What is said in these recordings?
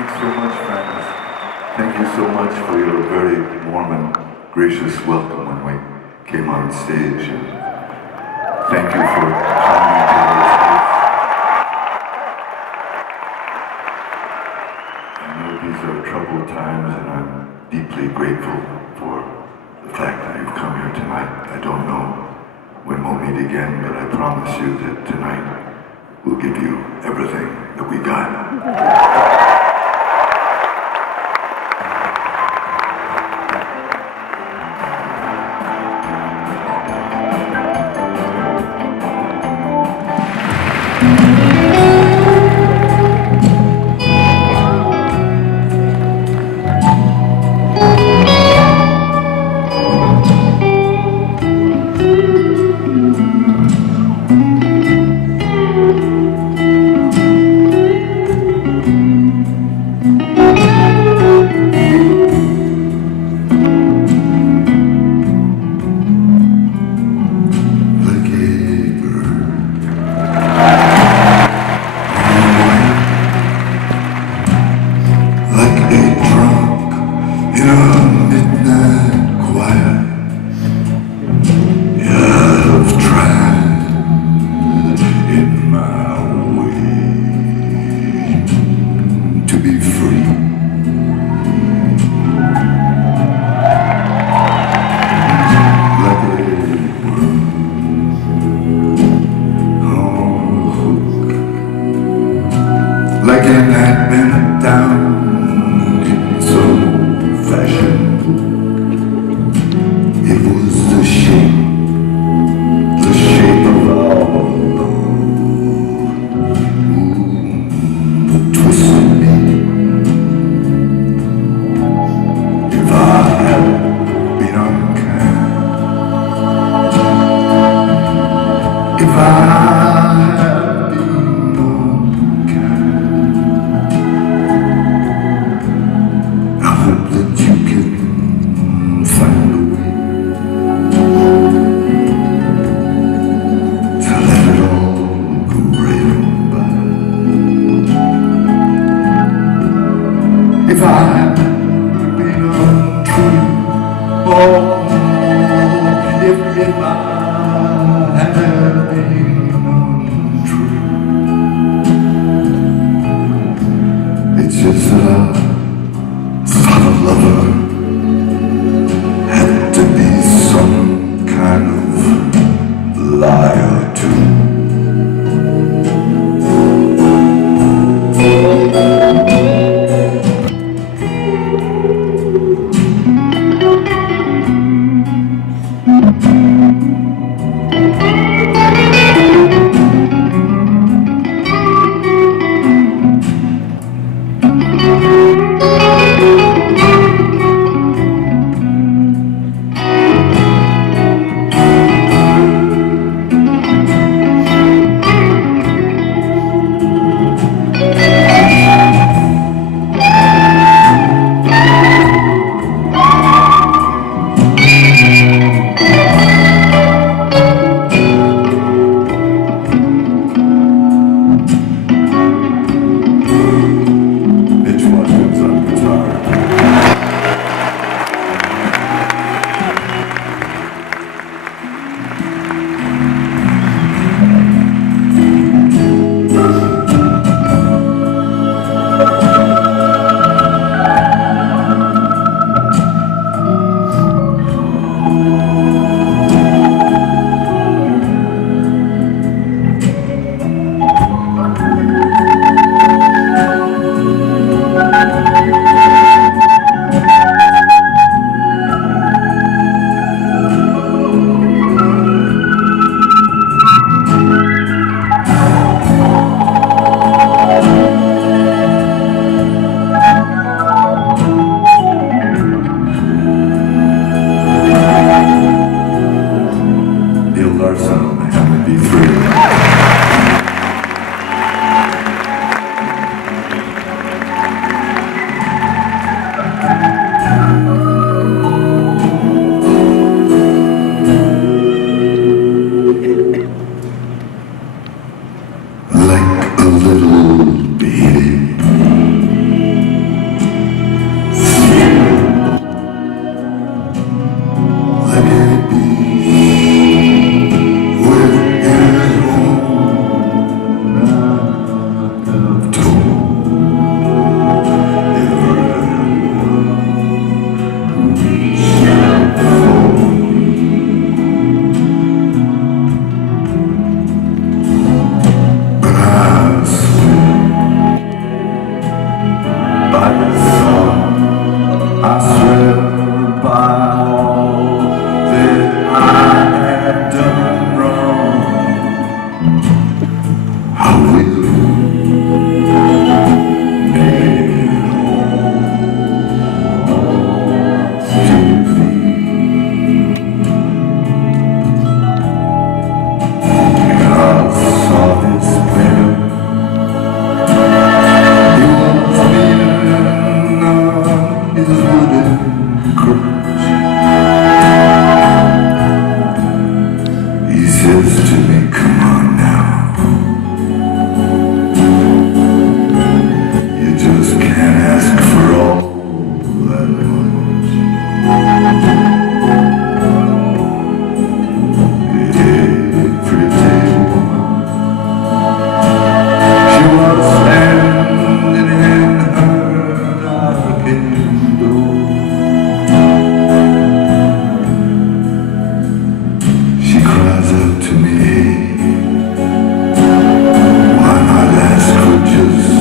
Thanks so much, friends. Thank you so much for your very warm and gracious welcome when we came on stage. And thank you for coming to this place. I know these are troubled times, and I'm deeply grateful for the fact that you've come here tonight. I don't know when we'll meet again, but I promise you that tonight we'll give you everything that we got. Like an had been down in some fashion. It was the shape of our love, twisted me. If I had been unkind, if I if I had been untrue, oh, if I had been untrue, it's just that I thought a lover had to be some kind of liar too. Like a little baby eyes up to me. Why not ask for just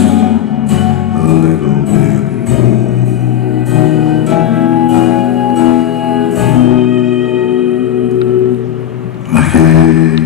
a little bit more? Like